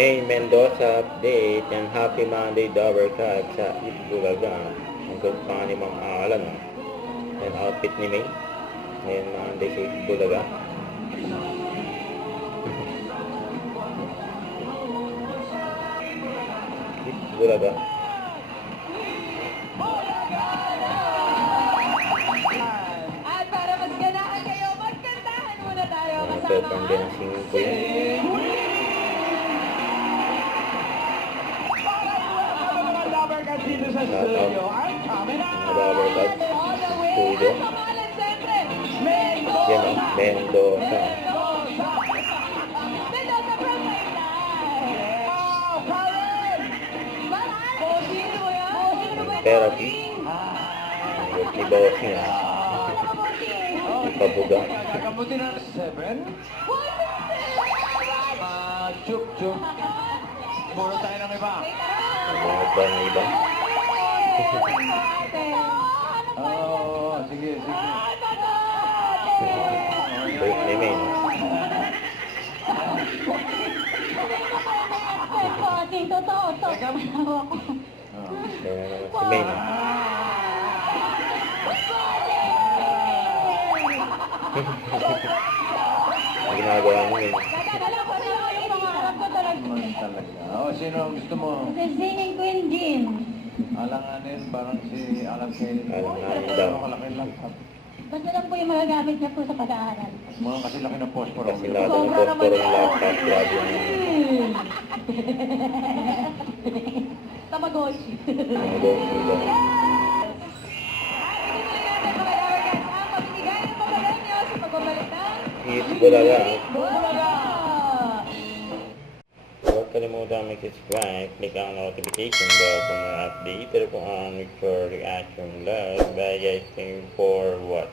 May Mendoza update and Happy Monday Double Cut sa Itbulaga. Ang good pa ni Ma'am Alan. Yung outfit ni May. Ngayon Monday sa Itbulaga. Itbulaga. At para mas ganahan kayo, magkantahan muna tayo kasama. Perform din ang singing ko yan. Dito sa studio, I'm coming out! Double Cut All the way Studio. sa pangalan, siyempre. Yan o, Mendoza. Mendoza from Maynay. Wow, Karen! Bossing mo yan? Bossing mo yan? Therapy. Ang good ni boss niya. Ipabuga. Kakabuti na 7. Chup, chup. Puro tayo ng iba. Mga ba ng iba? Oo, sige, sige. Break ni May. No? Totoo to. Teka. Kaya naman si May. No? Ang ginagawa ni May. Alam ko na yung pangarap ko talaga. Talaga. Oh, sino ang gusto mo? Si Singing Queen Jean. Alanganin, parang si Alan Kelly. Alanganin daw. Kalaki lang. Basta lang po yung magagamit niya po sa pag-aaral. Mga kasi laki ng posporo. Kasi lahat ng poster ng laptop. Grabe yung Tamagotchi. mga boss nila. Itbulaga. Huwag kalimutan mag-subscribe, click ang notification bell kung na-update or kung ano for reaction live. Bye guys, thank you for what?